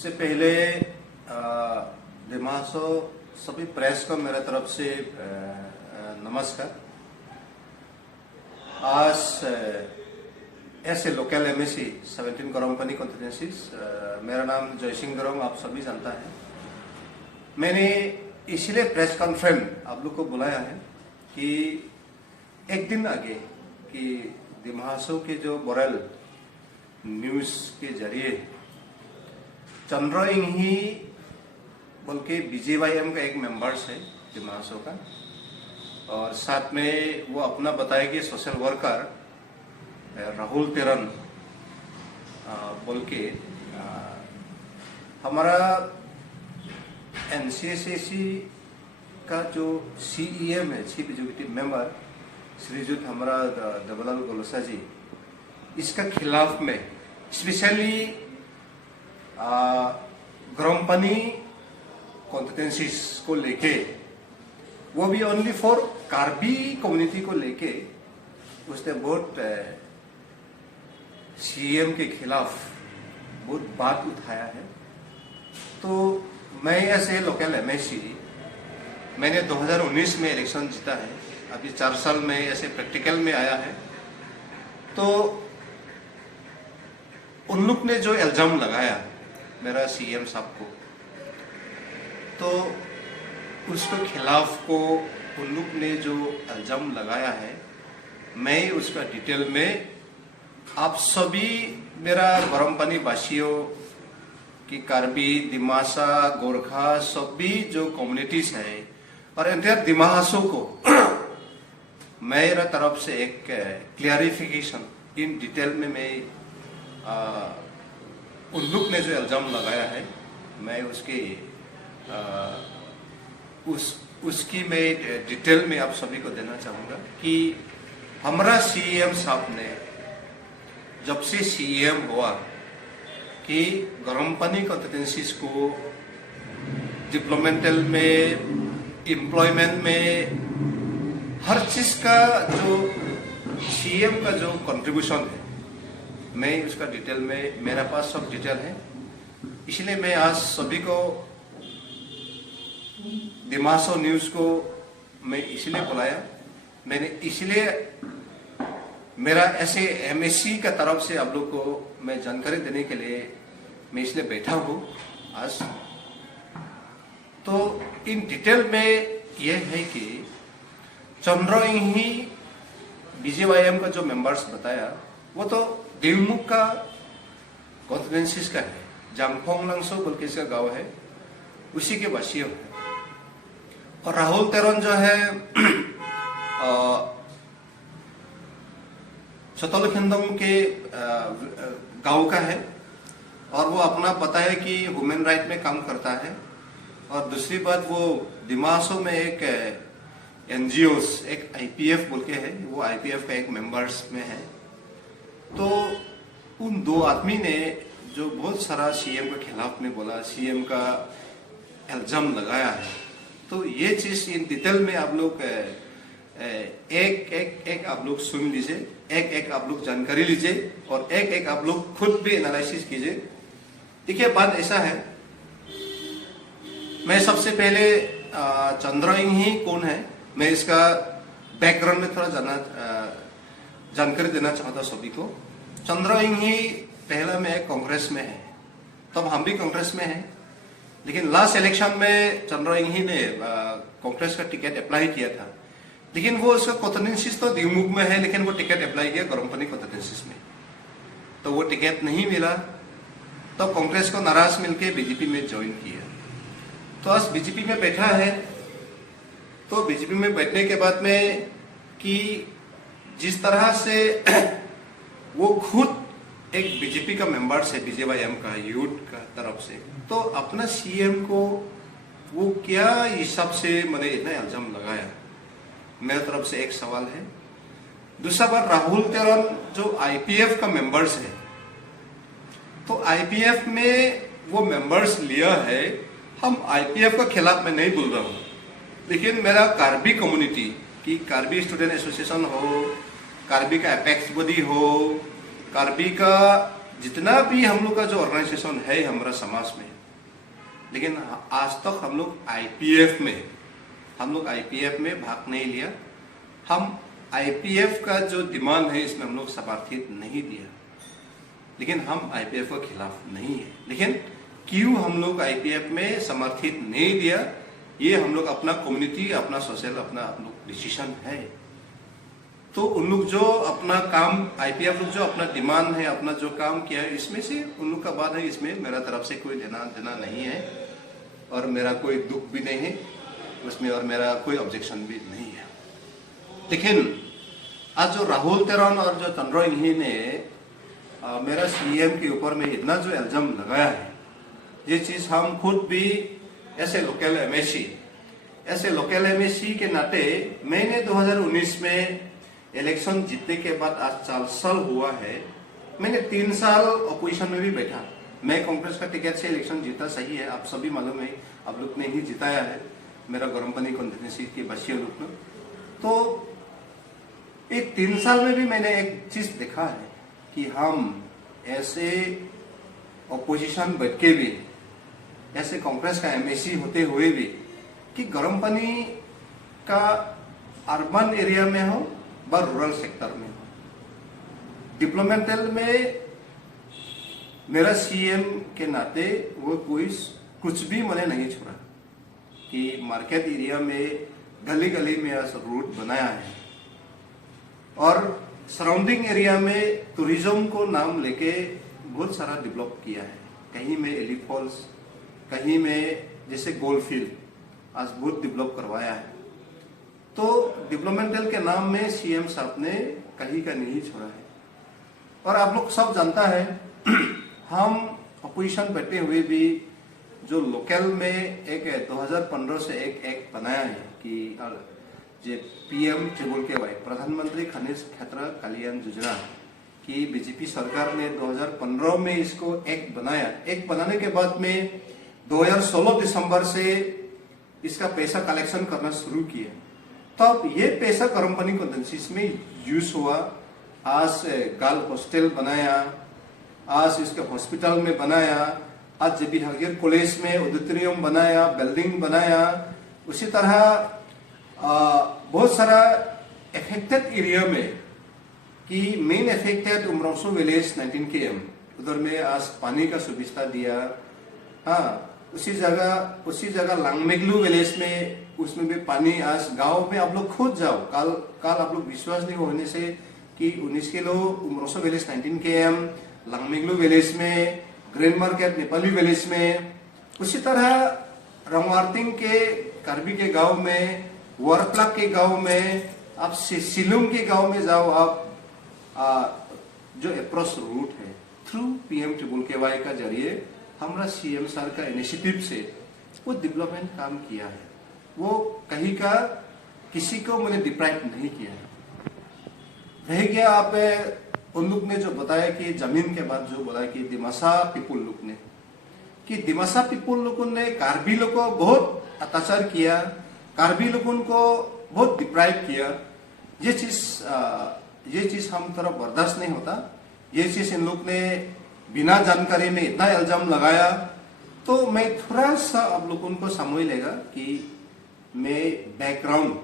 सबसे पहले दिमासो सभी प्रेस को मेरे तरफ से नमस्कार। आज ऐसे लोकल एमएससी 17 गरमपनी कॉन्स्टिट्यूएंसीज, मेरा नाम जयसिंह गरम, आप सभी जानता है। मैंने इसलिए प्रेस कॉन्फ्रेंस आप लोग को बुलाया है कि एक दिन आगे कि दिमासो के जो बोरेल न्यूज के जरिए चंद्र इंही बोल के बीजेवाईएम का एक मेंबर्स है दिमासो का, और साथ में वो अपना बताया कि सोशल वर्कर राहुल तेरन बोल के हमारा एनसीएसएसी का जो सीईएम है, चीफ एग्जीक्यूटिव मेंबर श्रीजुत हमारा दबलाल गोलसा जी, इसका खिलाफ में स्पेशली गरमपनी कॉन्स्टिट्यूएंसीज को लेके, वो भी ओनली फॉर कार्बी कम्युनिटी को लेके उसने बहुत सीएम के खिलाफ बहुत बात उठाया है। तो मैं ऐसे लोकल एमएससी, मैंने 2019 में इलेक्शन जीता है, अभी 4 साल में ऐसे प्रैक्टिकल में आया है। तो उन लोग ने जो इल्जाम लगाया मेरा सीएम साहब को, तो उसके खिलाफ को उन लोग ने जो इल्जाम लगाया है, मैं उसका डिटेल में आप सभी मेरा गरमपनी वासियों की कार्बी, दिमासा, गोरखा सभी जो कम्युनिटीज है और एंटायर दिमासो को मेरा तरफ से एक क्लियरिफिकेशन इन डिटेल में मैं उन लोग ने जो इल्जाम लगाया है, मैं उसकी मैं डिटेल में आप सभी को देना चाहूँगा कि हमारा सीएम साहब ने जब से सीएम हुआ कि गरमपनी कॉन्स्टिट्यूएंसीज को डेवलपमेंटल में, एम्प्लॉयमेंट में, हर चीज का जो सीएम का जो कंट्रीब्यूशन है, मैं उसका डिटेल में, मेरे पास सब डिटेल है। इसलिए मैं आज सभी को दिमासो न्यूज को मैं इसलिए बुलाया, मैंने इसलिए मेरा ऐसे एमएससी का तरफ से आप लोग को मैं जानकारी देने के लिए मैं इसलिए बैठा हूँ आज। तो इन डिटेल में यह है कि चंद्र इंही बीजेवाईएम का जो मेंबर्स बताया वो तो दिलमुख का कॉन्स्टिट्यूएंसीज का है, जामफोंग लंगसो बोल के इसका गाँव है, उसी के वासियों है। और राहुल तेरन जो है चतोलखिंदम के गांव का है, और वो अपना पता है कि ह्यूमन राइट में काम करता है। और दूसरी बात, वो दिमासो में एक एनजीओस, एक आईपीएफ बोल के है, वो आईपीएफ का एक मेंबर्स में है। तो उन दो आदमी ने जो बहुत सारा सीएम के खिलाफ में बोला, सीएम का इल्जाम लगाया है, तो ये चीज इन डिटेल में आप लोग एक आप लोग सुन लीजिए, एक आप लोग जानकारी लीजिए, और एक आप लोग खुद भी एनालिसिस कीजिए। देखिए, बात ऐसा है, मैं सबसे पहले चंद्र इंही कौन है, मैं इसका बैकग्राउंड में थोड़ा जानकारी देना चाहता सभी को। चंद्र इंही पहला में कांग्रेस में है, तब हम भी कांग्रेस में हैं, लेकिन लास्ट इलेक्शन में चंद्र इंही ने कांग्रेस का टिकट अप्लाई किया था, लेकिन वो उसका कॉन्स्टिट्यूएंसीज तो दिमुख में है, लेकिन वो टिकट अप्लाई किया गरमपनी कॉन्स्टिट्यूएंसीज में, तो वो टिकट नहीं मिला। तो कांग्रेस को नाराज मिलके बीजेपी में ज्वाइन किया। तो आज बीजेपी में बैठा है। तो बीजेपी में बैठने के बाद में कि जिस तरह से वो खुद एक बीजेपी का मेंबर्स है, बीजेवाईएम का यूथ का तरफ से, तो अपना सीएम को वो क्या हिसाब से मैंने इतना इल्जाम लगाया, मेरे तरफ से एक सवाल है। दूसरा बात, राहुल तेरन जो आईपीएफ का मेंबर्स है, तो आईपीएफ में वो मेंबर्स लिया है, हम आईपीएफ का खिलाफ मैं नहीं बोल रहा हूँ, लेकिन मेरा कार्बी कम्युनिटी की, कार्बी स्टूडेंट एसोसिएशन हो, कार्बी का एपेक्स बॉडी हो, कार्बी का जितना भी हम लोग का जो ऑर्गेनाइजेशन है हमारा समाज में, लेकिन आज तक हम लोग आईपीएफ में भाग नहीं लिया। हम आईपीएफ का जो डिमांड है इसमें हम लोग समर्थित नहीं दिया, लेकिन हम आईपीएफ के खिलाफ नहीं है। लेकिन क्यों हम लोग आईपीएफ में समर्थित नहीं दिया, ये हम लोग अपना कम्युनिटी, अपना सोशल, अपना हम लोग डिसीजन है। तो उन लोग जो अपना काम, आईपीएफ लोग जो अपना डिमांड है, अपना जो काम किया है, इसमें से उन लोग का बात है, इसमें मेरा तरफ से कोई लेना देना नहीं है और मेरा कोई दुख भी नहीं है उसमें, और मेरा कोई ऑब्जेक्शन भी नहीं है। लेकिन आज जो राहुल तेरन और जो चंद्रा इन्हीं ने मेरा सीएम के ऊपर में इतना जो इल्जाम लगाया है, ये चीज हम खुद भी ऐसे लोकल एमएससी के नाते, मैंने 2019 में इलेक्शन जीतने के बाद आज 4 साल हुआ है, मैंने 3 साल अपोजिशन में भी बैठा। मैं कांग्रेस का टिकट से इलेक्शन जीता, सही है, आप सभी मालूम है, आप लोग ने ही जिताया है मेरा गरम पानी कॉन्स्टिट्यूंसी के बच्चे लोग ने। तो एक 3 साल में भी मैंने एक चीज देखा है कि हम ऐसे अपोजिशन बैठ के भी, ऐसे कांग्रेस का एमएससी होते हुए भी, कि गरम पानी का अर्बन एरिया में हो व रूरल सेक्टर में हो, डिप्लोमेंटल में मेरा सीएम के नाते वो कोई कुछ भी मैंने नहीं छोड़ा कि मार्केट एरिया में गली गली में रूट बनाया है और सराउंडिंग एरिया में टूरिज्म को नाम लेके बहुत सारा डेवलप किया है। कहीं में एली फॉल्स, कहीं में जैसे गोल्ड फील्ड आज बहुत डेवलप करवाया है। तो डेवलपमेंटल के नाम में सीएम साहब ने कहीं का नहीं छोड़ा है। और आप लोग सब जानता है हम अपोजिशन बैठे हुए भी जो लोकल में एक 2015 से एक एक्ट बनाया है कि जो पीएम केवाई प्रधानमंत्री खनिज क्षेत्र कल्याण योजना की बीजेपी सरकार ने 2015 में इसको एक्ट बनाया। एक्ट बनाने के बाद में 2016 दिसंबर से इसका पैसा कलेक्शन करना शुरू किया। तब ये पैसा गरम पानी कॉन्स्टिट्यूंसी में यूज हुआ। आज गर्ल हॉस्टल बनाया, आज इसके हॉस्पिटल में बनाया, आज जेबी हकीर कॉलेज में ऑडिटोरियम बनाया, बिल्डिंग बनाया। उसी तरह बहुत सारा एफेक्टेड एरिया में कि मेन एफेक्टेड उमरौसो विलेज 19 km उधर में आज पानी का सुविधा दिया। हाँ, उसी जगह लांगमेगलू विलेज में उसमें भी पानी आज गांव में आप लोग खुद जाओ, कल आप लोग विश्वास नहीं होने से कि 19 किलो उमरौसो विलेज 19 km, लांगमेगलू विलेज में, ग्रेन मार्केट नेपाली विलेज में, उसी तरह रंगवारतिंग के कार्बी के गांव में, वर्तलक के गांव में, आप सिलुम के गांव में जाओ, आप जो अप्रोच रूट है थ्रू पीएम केवाई का जरिए हमारा सीएम सर का इनिशिएटिव से वो डेवलपमेंट काम किया है। वो कहीं का किसी को मैंने डिप्राइव नहीं किया है। रह गया आप उन लोग ने जो बताया कि जमीन के बाद जो बोला कि दिमासा पीपुल लोग ने, कि दिमासा पीपुल लोगों ने कार्बी लोग को बहुत अत्याचार किया, कार्बी लोगों को बहुत डिप्राइव किया। ये चीज हम थोड़ा बर्दाश्त नहीं होता। ये चीज इन लोग ने बिना जानकारी में इतना इल्जाम लगाया। तो मैं थोड़ा सा आप लोगों को समझ लेगा कि मैं background,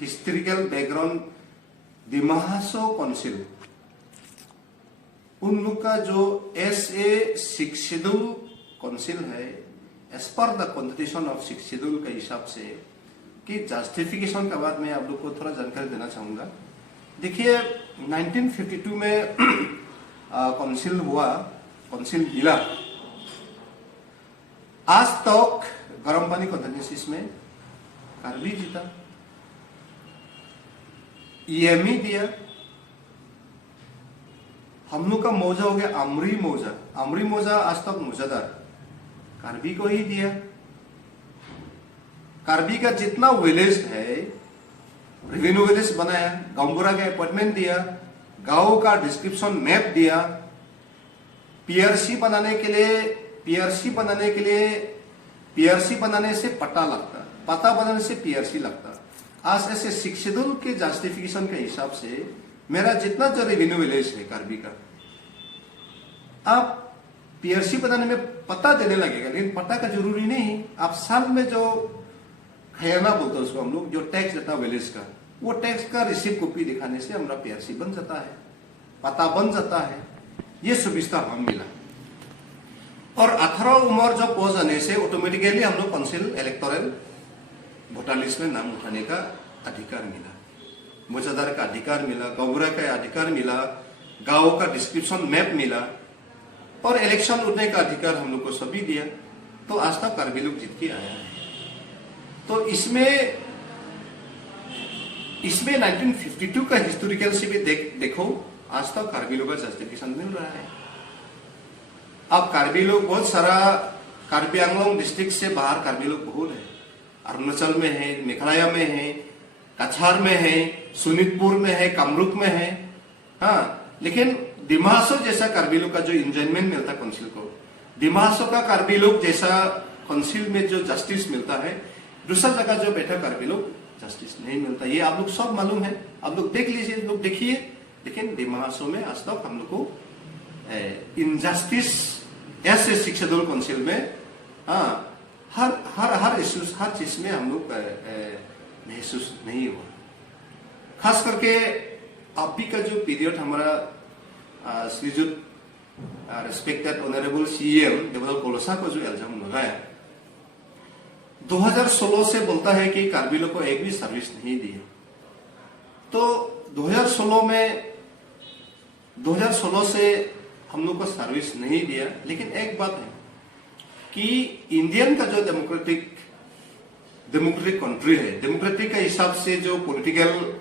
historical background, Dimasa council उन लोग का जो SA 6 शेड्यूल काउंसिल है, as per the constitution of 6 schedule के हिसाब से, कि जस्टिफिकेशन के बाद मैं आप लोग को थोड़ा जानकारी देना चाहूंगा। देखिए 1952 में काउंसिल हुआ, काउंसिल मिला। आज तक गरम पानी कॉन्स्टिट्यूंसी में कार्बी जीता, EME दिया। हम लोग का मौजा हो गया आमरी मौजा आज तक मौजादार कार्बी को ही दिया। कार्बी का जितना विलेज है रेवेन्यू विलेज बनाया, गांवबुरा का अपॉइंटमेंट दिया, गांव का डिस्क्रिप्शन मैप दिया। PRC बनाने से पट्टा लगता, पता बनाने से PRC लगता। आज ऐसे 6 शेड्यूल के जस्टिफिकेशन के हिसाब से मेरा जितना जो रेवेन्यू विलेज है कार्बी का, आप पीआरसी बनाने में पता देने लगेगा, लेकिन पता का जरूरी नहीं। आप साल में जो खजाना बोलते हैं उसको हम लोग, जो टैक्स देता है विलेज का, वो टैक्स का रिसीप्ट कॉपी दिखाने से हमारा पीआरसी बन जाता है, पता बन जाता है। ये सुविधा हम मिला। और 18 उम्र जब पहुंच जाने से ऑटोमेटिकली हम लोग काउंसिल इलेक्टोरल वोटर लिस्ट में नाम उठाने का अधिकार मिला, मुजादार का अधिकार मिला, गौरा का अधिकार मिला, गांव का डिस्क्रिप्शन मैप मिला, और इलेक्शन उठने का अधिकार हम लोग को सभी दिया। तो आज तक कार्बी लोग जीत के आया है। तो इसमें 1952 का हिस्टोरिकल से भी देखो, आज तक कार्बी लोग का जस्टिफिकेशन मिल रहा है। अब कार्बी लोग बहुत सारा, कार्बी आंगलोंग डिस्ट्रिक्ट से बाहर कार्बी लोग बहुत है, अरुणाचल में है, मेघालय में है, कछार में है, सोनितपुर में है, कामरूप में है। हाँ, लेकिन डिमा हासाव जैसा कार्बी लोग का जो इंजॉयमेंट मिलता है काउंसिल को, डिमा हासाव का कार्बी लोग जैसा काउंसिल में जो जस्टिस मिलता है, दूसरा जगह जो बैठा कार्बी लोग जस्टिस नहीं मिलता। ये आप लोग सब मालूम है, आप लोग देख लीजिए, लोग देखिए। लेकिन डिमा हासाव में आज तक हम लोग को इनजस्टिस ऐसे शिक्षा दल काउंसिल में, हाँ, हर इश्यूज, हर चीज में हम लोग महसूस नहीं हुआ। खास करके अभी का जो पीरियड हमारा श्रीजुत रेस्पेक्टेड ऑनरेबल सीएम देवदत्त कोलोसा को जो इल्जाम लगाया 2016 से बोलता है कि कार्बी लोग को एक भी सर्विस नहीं दिया। तो 2016 से हम लोग को सर्विस नहीं दिया। लेकिन एक बात है कि इंडियन का जो डेमोक्रेटिक कंट्री है, डेमोक्रेटिक के हिसाब से जो पॉलिटिकल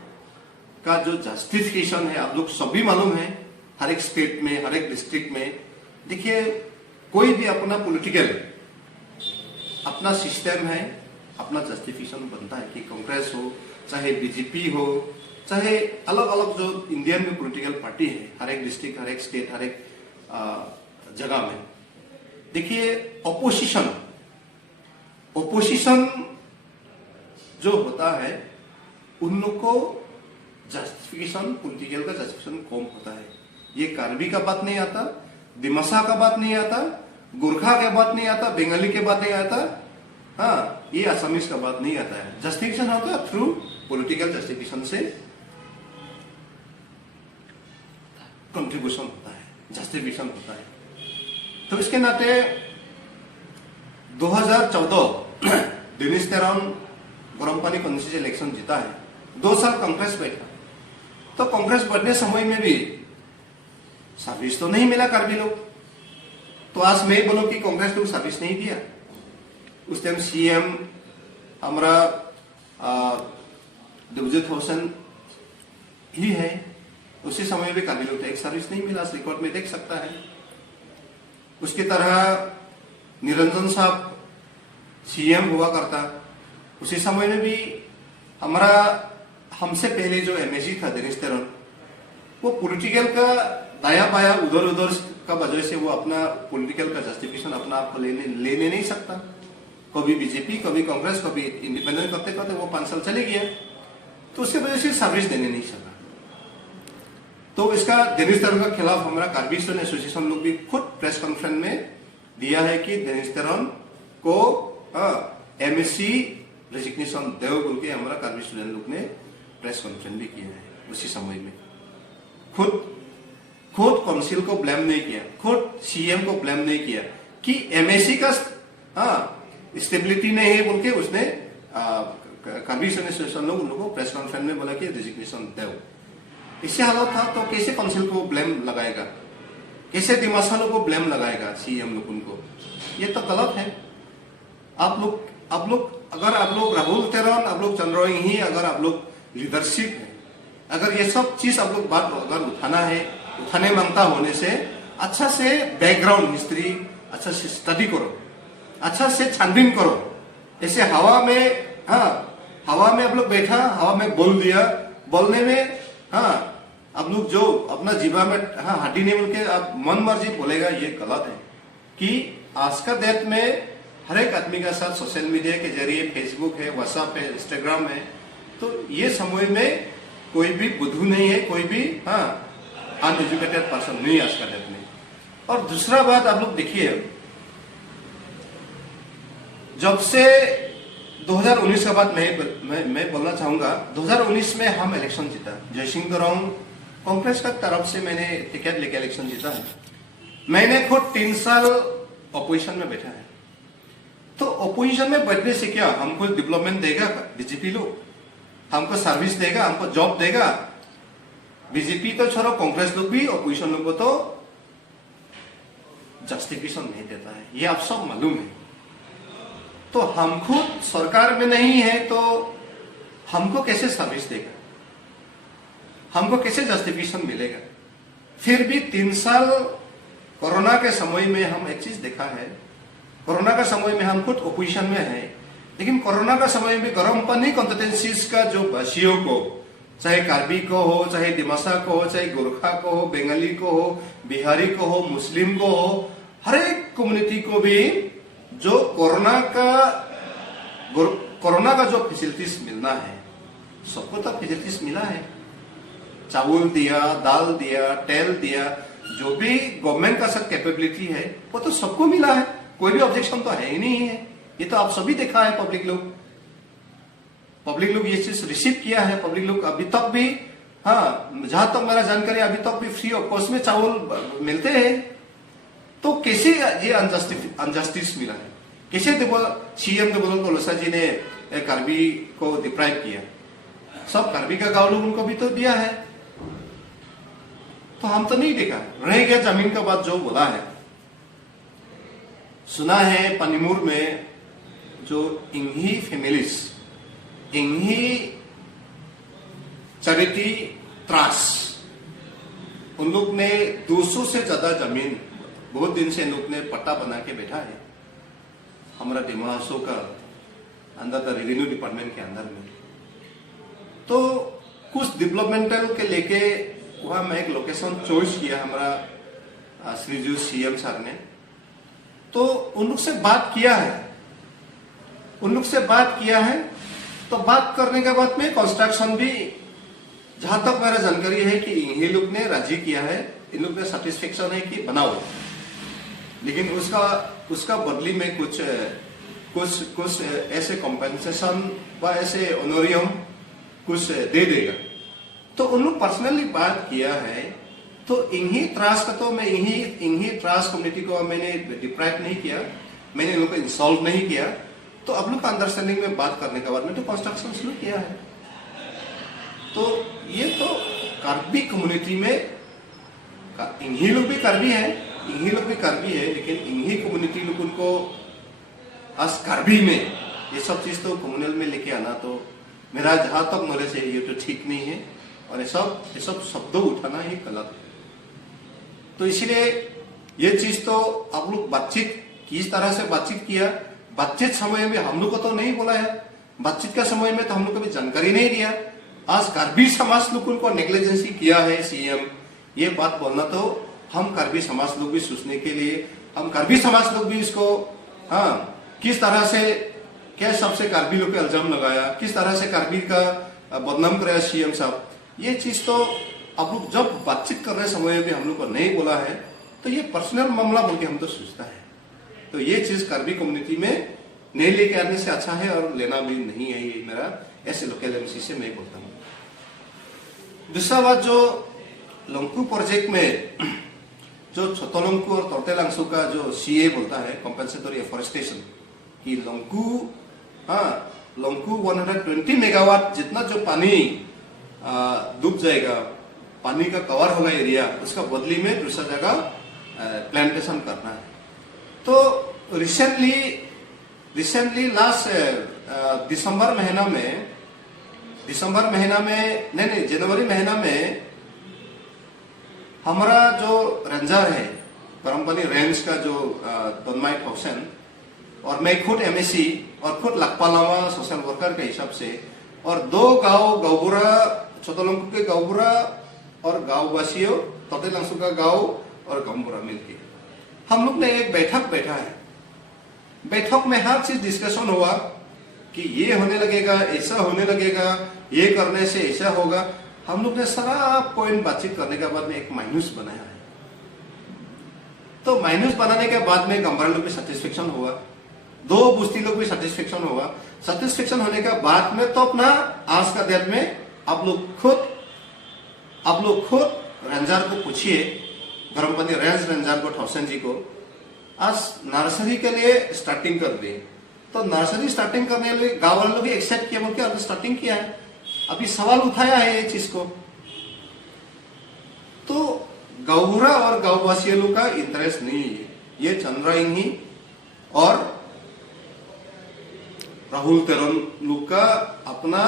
का जो जस्टिफिकेशन है, आप लोग सभी मालूम है, हर एक स्टेट में, हर एक डिस्ट्रिक्ट में देखिए, कोई भी अपना पॉलिटिकल अपना सिस्टम है, अपना जस्टिफिकेशन बनता है कि कांग्रेस हो, चाहे बीजेपी हो, चाहे अलग अलग जो इंडियन में पॉलिटिकल पार्टी है, हर एक डिस्ट्रिक्ट, हर एक स्टेट, हर एक जगह में। देखिए, ओपोजिशन जो होता है, उन लोग को जस्टिफिकेशन, पॉलिटिकल का जस्टिफिकेशन कम होता है। ये कार्बी का बात नहीं आता, दिमासा का बात नहीं आता, गोरखा का बात नहीं आता, बंगाली के बात नहीं आता, हाँ, ये असमीज का बात नहीं आता है। जस्टिफिकेशन होता है थ्रू पॉलिटिकल जस्टिफिकेशन से कंट्रीब्यूशन होता है, जस्टिफिकेशन होता है। तो इसके नाते 2014 डेनिस तेरोन गोरमपानी कॉन्स्टिट्यूंसी इलेक्शन जीता है। 2 साल कांग्रेस बैठा, तो कांग्रेस बढ़ने समय में भी सर्विस तो नहीं मिला कार्बी लोग। तो आज मैं बोलूं कि कांग्रेस लोग सर्विस नहीं दिया। उस टाइम सीएम हमारा देवजीत हुसैन ही है, उसी समय भी कार्बी लोग एक सर्विस नहीं मिला, रिकॉर्ड में देख सकता है। उसकी तरह निरंजन साहब सीएम हुआ करता, उसी समय में भी हमारा हमसे पहले जो एमएसी था डेनिस तेरोन, वो पॉलिटिकल का दाया बाया उधर उधर का वजह से वो अपना पॉलिटिकल का जस्टिफिकेशन अपना आप को लेने नहीं सकता। कभी बीजेपी, कभी कांग्रेस, कभी इंडिपेंडेंट करते करते वो 5 साल चले गया, तो उसके वजह से सर्विस देने नहीं सका। तो इसका डेनिस तेरोन के खिलाफ हमारा कार्बी स्टूडेंट एसोसिएशन लोग भी खुद प्रेस कॉन्फ्रेंस में दिया है कि डेनिस तेरोन को एमएससी रेजिग्नेशन देव बोल के हमारा कार्बी स्टूडेंट लोग ने प्रेस कॉन्फ्रेंस भी किया है। उसी समय में खुद काउंसिल को ब्लेम नहीं किया, खुद सीएम को ब्लेम नहीं किया कि एमएससी का स्टेबिलिटी नहीं है बोल के उसने कार्बी स्टूडेंट एसोसिएशन लोग उन लोगों को प्रेस कॉन्फ्रेंस में बोला कि रेजिग्नेशन दो। इससे हालत था तो कैसे काउंसिल को ब्लेम लगाएगा, कैसे दिमासा लोग को ब्लेम लगाएगा सीएम लोग उनको? ये तो गलत है। आप लोग अगर आप लोग राहुल तेरोन, आप लोग चंद्रोइंग ही, अगर आप लोग लीडरशिप है, अगर ये सब चीज आप लोग बात अगर उठाने मांगता होने से अच्छा से बैकग्राउंड हिस्ट्री अच्छा से स्टडी करो, अच्छा से छानबीन करो। ऐसे हवा में आप लोग बैठा, हवा में बोल दिया, बोलने में आप लोग जो अपना जीवा में हड्डी नहीं बोल के आप मन मर्जी बोलेगा, ये गलत है। कि आज का डेट में हर एक आदमी के साथ सोशल मीडिया के जरिए फेसबुक है, व्हाट्सएप है, इंस्टाग्राम है, तो ये समय में कोई भी बुद्धू नहीं है, कोई भी अनएजुकेटेड पर्सन नहीं आज का डेट में। और दूसरा बात आप लोग देखिए, जब से 2019 का बात मैं बोलना चाहूंगा। 2019 में हम इलेक्शन जीता, जयसिंह दोरंग कांग्रेस का तरफ से मैंने टिकट लेके इलेक्शन जीता है। मैंने खुद 3 साल अपोजिशन में बैठा है। तो अपोजिशन में बैठने से क्या हमको डेवलपमेंट देगा बीजेपी लोग, हमको सर्विस देगा, हमको जॉब देगा? बीजेपी तो छोड़ो, कांग्रेस लोग भी अपोजिशन लोग को तो जस्टिफिकेशन नहीं देता है, ये आप सब मालूम है। तो हम खुद सरकार में नहीं है तो हमको कैसे सर्विस देगा, हमको कैसे जस्टिफिकेशन मिलेगा? फिर भी 3 साल कोरोना के समय में हम एक चीज देखा है, कोरोना का समय में हम खुद ओपोजिशन में है, लेकिन कोरोना का समय में गर्म पानी कॉन्स्टिट्यूएंसीज का जो वासियों को, चाहे कार्बी को हो, चाहे दिमासा को हो, चाहे गोरखा को हो, बंगाली को हो, बिहारी को हो, मुस्लिम को हो, हर एक कम्युनिटी को भी जो कोरोना का जो फैसिलिटीज मिलना है, सबको तो फैसिलिटीज मिला है। चावल दिया, दाल दिया, तेल दिया, जो भी गवर्नमेंट का सब कैपेबिलिटी है वो तो सबको मिला है, कोई भी ऑब्जेक्शन तो है ही नहीं है। ये तो आप सभी देखा है, पब्लिक लोग ये चीज रिसीव किया है। पब्लिक लोग अभी तक भी, हाँ, जहां तक मेरा जानकारी अभी तक भी फ्री ऑफ कॉस्ट में चावल मिलते हैं। तो कैसे ये अनजस्टिस मिला है? कैसे सीएम देवदत्त कोलसा जी ने कार्बी को डिप्राइव किया? सब कार्बी का गांव लोग उनको भी तो दिया है, तो हम तो नहीं देखा। रह गया जमीन का बात जो बोला है, सुना है पनिमुर में जो इंघी फैमिलीज, इंघी चैरिटी ट्रस्ट, उन लोग ने 200 से ज्यादा जमीन बहुत दिन से इन लोग ने पट्टा बना के बैठा है हमारा डिमासो का अंदर का रेवेन्यू डिपार्टमेंट के अंदर में। तो कुछ डेवलपमेंटल के लेके वहां मैं एक लोकेशन चॉइस किया हमारा श्रीजू सीएम सर ने। तो उन लोग से बात किया है, तो बात करने के बाद में कंस्ट्रक्शन भी, जहां तक मेरा जानकारी है कि इन्हीं लोग ने राजी किया है, इन लोग ने सेटिस्फेक्शन है कि बनाओ, लेकिन उसका बदली में कुछ ऐसे कॉम्पेंसेशन व ऐसे ऑनोरियम कुछ दे देगा। तो उन लोग पर्सनली बात किया है। तो इन्हीं त्रास का तो मैं इन्हीं त्रास कम्युनिटी को मैंने डिप्राइव नहीं किया, मैंने इन लोग को इंसल्ट नहीं किया। तो अब लोग का अंडरस्टैंडिंग में बात करने के बाद में तो कंस्ट्रक्शन शुरू किया है। तो ये तो कार्बी कम्युनिटी में इन्हीं लोग भी कार्बी है, लेकिन इन्हीं कम्युनिटी लोग उनको आज कार्बी में ये सब चीज तो कम्युनल में लेके आना, तो मेरा जहां तक नॉलेज है ये तो ठीक नहीं है, और ये सब शब्दों उठाना ही गलत है। तो इसलिए ये चीज तो आप लोग बातचीत किस तरह से बातचीत किया, बातचीत समय में हम लोग को तो नहीं बोला है, बातचीत का समय में तो हम लोग को भी जानकारी नहीं दिया। आज कार्बी समाज लोग उनको नेग्लिजेंसी किया है सीएम, ये बात बोलना तो हम कार्बी समाज लोग भी सोचने के लिए, हम कार्बी समाज लोग भी इसको, हाँ, किस तरह से क्या सबसे कार्बी लोग पे इल्जाम लगाया, किस तरह से कार्बी का बदनाम कराया सीएम साहब, ये चीज तो आप लोग जब बातचीत कर रहे समय भी हम लोग को नहीं बोला है, तो ये पर्सनल मामला बोल के हम तो सोचता है। तो ये चीज कार्बी कम्युनिटी में नहीं लेके आने से अच्छा है, और लेना भी नहीं है, ये मेरा ऐसे लोकल एमसी से मैं बोलता हूँ। दूसरा बात, जो लंकू प्रोजेक्ट में जो छोटोलंकू और तोरतेलांगसू का जो सीए बोलता है, कॉम्पेंसेटरी एफोरेस्टेशन, कि लंकू 120 मेगावाट जितना जो पानी डूब जाएगा, पानी का कवर होगा एरिया, उसका बदली में दूसरा जगह प्लांटेशन करना है। तो रिसेंटली लास्ट जनवरी महीना में हमारा जो रेंजर है परमपनी रेंज का जो दोनमाई थाउसेंड, और मैं खुद एमएससी और खुद लकपालावा सोशल वर्कर के हिसाब से, और 2 गांव गाँवबुरा, छोटोलंकू के गाँवबुरा और गाँववासियों तोरतेलांगसू का गाँव और गाँवबुरा मिलके हम लोग ने एक बैठक बैठा है। बैठक में हर चीज डिस्कशन हुआ कि ये होने लगेगा, ऐसा होने लगेगा, ये करने से ऐसा होगा। हम लोग ने सारा पॉइंट बातचीत करने के बाद में एक माइनस बनाया है। तो माइनस बनाने के बाद में गंभरा लोग भी सेटिस्फेक्शन हुआ, 2 बुस्ती लोग भी सेटिस्फेक्शन हुआ। सेटिस्फेक्शन होने के बाद में तो अपना आज का डेट में आप लोग खुद रेंजर को पूछिए, धर्मपत्नी रेंज रेंजर को ठौसन जी को, आज नर्सरी के लिए स्टार्टिंग कर दी। तो नर्सरी स्टार्टिंग करने के लिए गांव वालों ने एक्सेप्ट किया, बोल के अभी स्टार्टिंग किया है, अभी सवाल उठाया है ये चीज को। तो गौरा और गांववासियों लोग का इंटरेस्ट नहीं है, ये चंद्राइंगी और राहुल तेरन लोग का अपना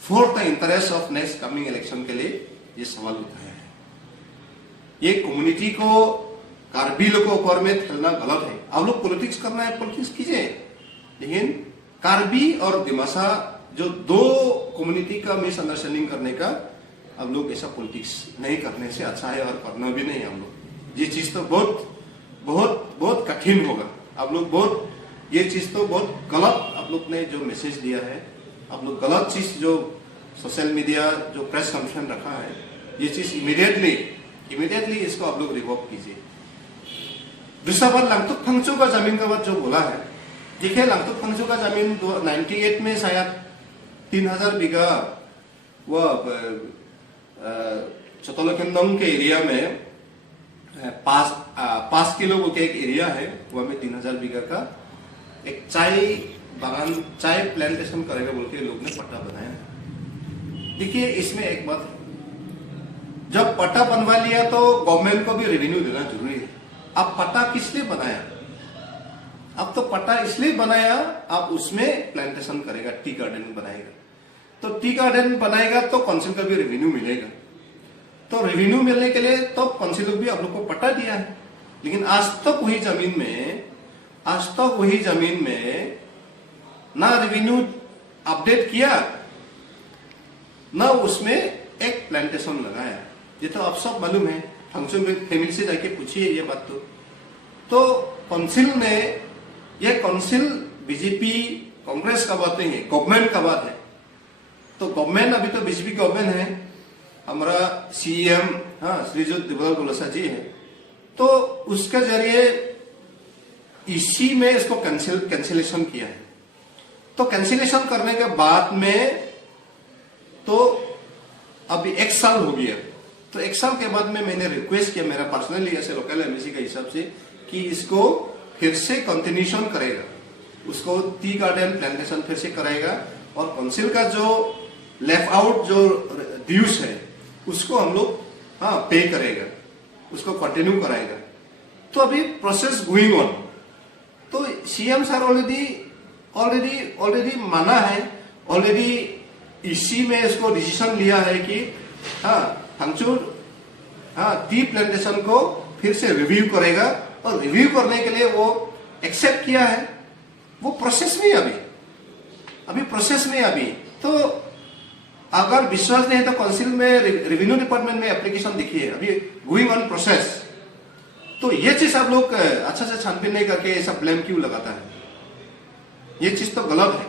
fourth interest of next coming election के लिए ये सवाल उठाया है। ये कम्युनिटी को कार्बी लोग के ऊपर में खेलना गलत है। आप लोग पॉलिटिक्स करना है, पॉलिटिक्स कीजिए, लेकिन कार्बी और दिमासा जो 2 कम्युनिटी का मिसअंडरस्टैंडिंग करने का अब लोग ऐसा पॉलिटिक्स नहीं करने से अच्छा है, और करना भी नहीं हम लोग। ये चीज तो बहुत बहुत बहुत कठिन होगा। आप लोग बहुत ये चीज तो बहुत गलत आप लोग ने जो मैसेज दिया है, आप लोग गलत चीज जो सोशल मीडिया जो प्रेस कॉन्फ्रेंस रखा है, ये चीज इमीडिएटली इसको आप लोग रिवॉक कीजिए। दूसरा बात, लांगतुक फंगचो का जमीन का बात जो बोला है, देखिए लांगतुक फंगचो का जमीन 98 में शायद 3000 बीघा वो चतोलखंडों के एरिया में 5 किलो के एक एरिया है, वह में 3000 बीघा का एक चाय बागान, चाय प्लांटेशन करेगा बोल के लोग ने पट्टा बनाया है। देखिए इसमें एक बात, जब पट्टा बनवा लिया तो गवर्नमेंट को भी रेवेन्यू देना जरूरी है। अब पट्टा किस लिए बनाया? अब तो पट्टा इसलिए बनाया, आप उसमें प्लांटेशन करेगा, टी गार्डन बनाएगा। तो टी गार्डन बनाएगा तो काउंसिल का भी रेवेन्यू मिलेगा। तो रेवेन्यू मिलने के लिए तो काउंसिल भी आप लोग को पट्टा दिया है, लेकिन आज तक वही जमीन में ना रेवेन्यू अपडेट किया, ना उसमें एक प्लांटेशन लगाया। ये तो आप सब मालूम है, फंक्शन में फैमिली से जाके पूछिए ये बात। तो काउंसिल ने, ये काउंसिल बीजेपी कांग्रेस का बात नहीं है, गवर्नमेंट का बात है। तो गवर्नमेंट अभी तो बीजेपी गवर्नमेंट है, हमारा सीएम श्रीजुत देवलाल गोलसा जी है। तो उसके जरिए इसी में इसको कैंसिलेशन किया है। तो कैंसिलेशन करने के बाद में तो अभी 1 साल हो गया। तो 1 साल के बाद में मैंने रिक्वेस्ट किया, मेरा पर्सनली ऐसे लोकल एमएससी का हिसाब से, कि इसको फिर से कंटिन्यूशन करेगा, उसको टी गार्डन प्लांटेशन फिर से कराएगा, और काउंसिल का जो लेफ्ट आउट जो ड्यूज है उसको हम लोग पे करेगा, उसको कंटिन्यू कराएगा। तो अभी प्रोसेस गोइंग ऑन। तो सीएम सर ऑलरेडी माना है, ऑलरेडी इसी में इसको डिसीजन लिया है कि फंगचूर टी प्लांटेशन को फिर से रिव्यू करेगा, और रिव्यू करने के लिए वो एक्सेप्ट किया है। वो प्रोसेस में अभी प्रोसेस में अभी। तो अगर विश्वास नहीं है तो काउंसिल में, रेवेन्यू डिपार्टमेंट में एप्लीकेशन दिखिए, अभी गोइंग ऑन प्रोसेस। तो ये चीज आप लोग अच्छा से छानबीन नहीं करके ऐसा ब्लेम क्यों लगाता है? ये चीज तो गलत है।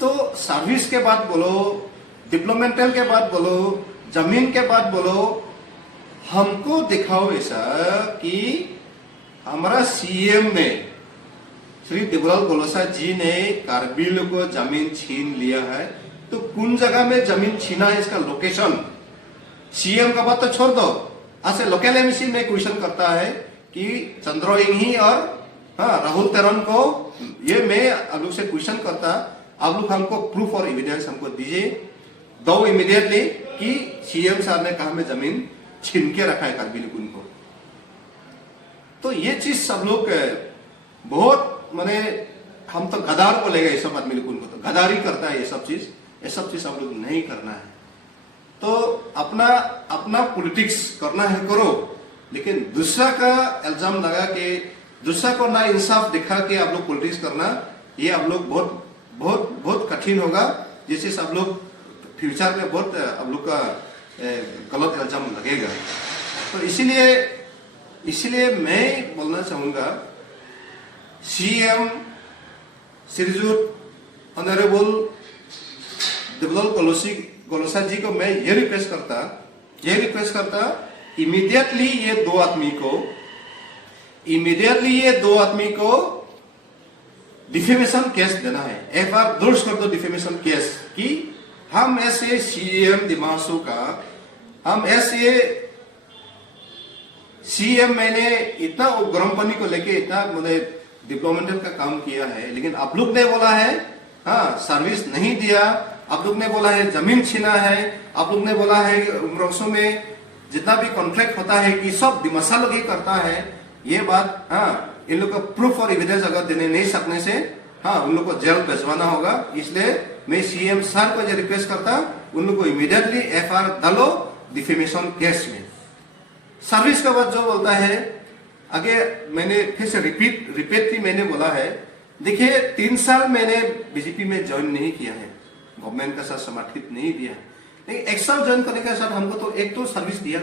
तो सर्विस के बाद बोलो, डिप्लोमेंटल के बाद बोलो, जमीन के बाद बोलो, हमको दिखाओ ऐसा कि हमारा सीएम ने, श्री देवलाल गोलसा जी ने कार्बिल को जमीन छीन लिया है। तो कौन जगह में जमीन छीना है, इसका लोकेशन। सीएम का बात तो छोड़ दो, ऐसे लोकल एमसी में क्वेश्चन करता है कि चंद्रोइंगी और राहुल तेरन को, ये मैं आप लोग से क्वेश्चन करता, आप लोग हमको प्रूफ और एविडेंस हमको दीजिए, दो इमीडिएटली, कि सीएम साहब ने कहा मैं जमीन छीन के रखा है कार्बिल को। तो ये चीज सब लोग बहुत माने, हम तो गदार को लेगा ये सब आदमी लोग, उनको तो गदारी करता है ये सब चीज हम लोग नहीं करना है। तो अपना पॉलिटिक्स करना है करो, लेकिन दूसरा का इल्जाम लगा के, दूसरा को ना इंसाफ दिखा के आप लोग पॉलिटिक्स करना, ये आप लोग बहुत बहुत बहुत कठिन होगा। जिससे सब लोग फ्यूचर में बहुत आप लोग का गलत इल्जाम लगेगा। तो इसीलिए मैं बोलना चाहूंगा, सीएम श्रीजुत ऑनरेबल देवलाल गोलसा जी को मैं ये रिक्वेस्ट करता इमीडिएटली ये दो आदमी को डिफेमेशन केस देना है। एफआईआर दर्ज कर दो डिफेमेशन केस कि हम ऐसे सीएम दिमासो का, हम ऐसे सीएम मैंने इतना उग्रपनी को लेके इतना डिप्लोमेटिक का काम किया है, लेकिन आप लोग ने बोला है हाँ सर्विस नहीं दिया, आप लोग ने बोला है जमीन छीना है, आप लोग ने बोला है उम्रसों में जितना भी कॉन्फ्लिक्ट होता है कि सब दिमासा लोग ही करता है। ये बात हाँ इन लोग को प्रूफ और एविडेंस अगर देने नहीं सकने से हाँ उन लोग को जेल भिजवाना होगा। इसलिए मैं सीएम सर को ये रिक्वेस्ट करता उन लोग को इमीडिएटली एफआईआर डालो डिफेमेशन केस में। सर्विस का बात जो बोलता है आगे मैंने फिर से रिपीट मैंने बोला है, देखिए 3 साल मैंने बीजेपी में ज्वाइन नहीं किया है, गवर्नमेंट का साथ समर्थित नहीं दिया है, लेकिन 1 साल ज्वाइन करने के साथ हमको तो एक तो सर्विस दिया।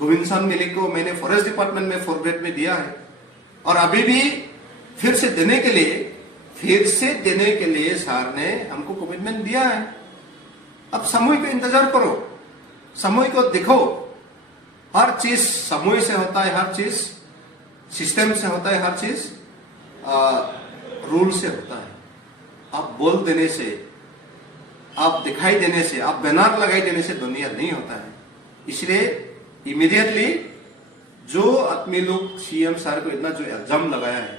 गोविंद सान मिली को मैंने फॉरेस्ट डिपार्टमेंट में 4 ग्रेड में दिया है और अभी भी फिर से देने के लिए सर ने हमको कमिटमेंट दिया है। अब समय को इंतजार करो, समय को देखो, हर चीज समय से होता है, हर चीज सिस्टम से होता है, हर चीज रूल से होता है। आप बोल देने से, आप दिखाई देने से, आप बैनर लगाई देने से दुनिया नहीं होता है। इसलिए इमीडिएटली जो आदमी लोग सीएम सर को इतना जो इल्जाम लगाया है,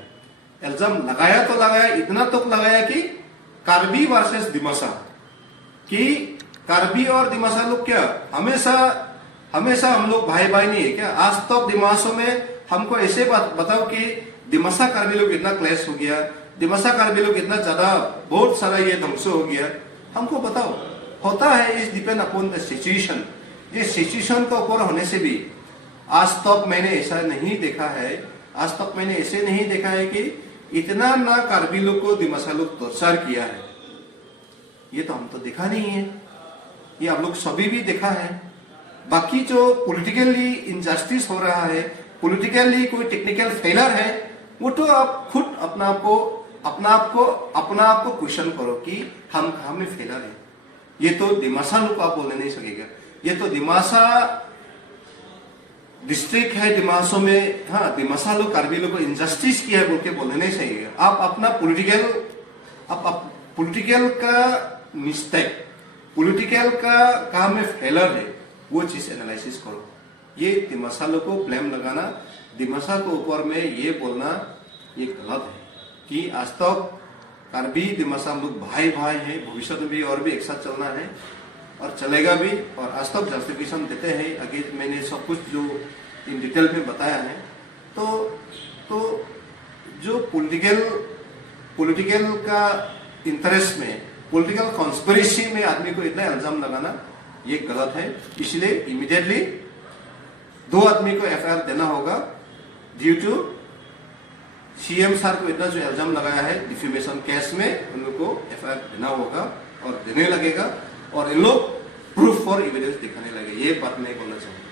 इल्जाम लगाया तो लगाया, इतना तो लगाया कि कार्बी वर्सेस दिमासा, कि कार्बी और दिमासा लोग क्या हमेशा हम लोग भाई भाई नहीं है क्या? आज तक दिमासों में हमको ऐसे बात बताओ कि दिमासा कार्बी लोग इतना क्लैश हो गया, दिमासा कार्बी लोग इतना ज्यादा बहुत सारा ये ध्वंस हो गया, हमको बताओ। होता है इस डिपेंड अपॉन द सिचुएशन। ये सिचुएशन के ऊपर होने से भी आज तक मैंने ऐसा नहीं देखा है, आज तक मैंने ऐसे नहीं देखा है कि इतना ना कार्बी लोग को दिमासा लोग टॉर्चर किया है। ये तो हम तो देखा नहीं है, ये आप लोग सभी भी देखा है। बाकी जो पॉलिटिकली इनजस्टिस हो रहा है, पॉलिटिकली कोई टेक्निकल फेलर है, वो तो आप खुद अपना आप को क्वेश्चन करो कि हम कहाँ में फेलर है। ये तो दिमासा लोग आप बोलने नहीं सकेगा। ये तो दिमासा डिस्ट्रिक्ट है, दिमासों में हाँ दिमासा लोग कार्बी लोग को इनजस्टिस किया है बोल के बोलने नहीं सकेगा। आप अपना पॉलिटिकल का मिस्टेक, पॉलिटिकल का काम में फेलर है, वो चीज एनालिसिस करो। ये दिमासा लोग को ब्लेम लगाना, दिमासा को ऊपर में ये बोलना ये गलत है कि आज तक कार्बी दिमासा हम लोग भाई भाई हैं, भविष्य में भी और भी एक साथ चलना है और चलेगा भी। और आज तक जस्टिफिकेशन देते हैं, आगे मैंने सब कुछ जो इन डिटेल में बताया है। तो जो पॉलिटिकल का इंटरेस्ट में, पॉलिटिकल कॉन्स्पिरेसी में आदमी को इतना इल्जाम लगाना ये गलत है। इसलिए इमीडिएटली 2 आदमी को एफआईआर देना होगा ड्यू टू सीएम सर को इतना जो इल्जाम लगाया है डिफेमेशन केस में, उन लोग को एफआईआर देना होगा और देने लगेगा और इन लोग प्रूफ और एविडेंस दिखाने लगे। ये बात मैं बोलना चाहूंगा।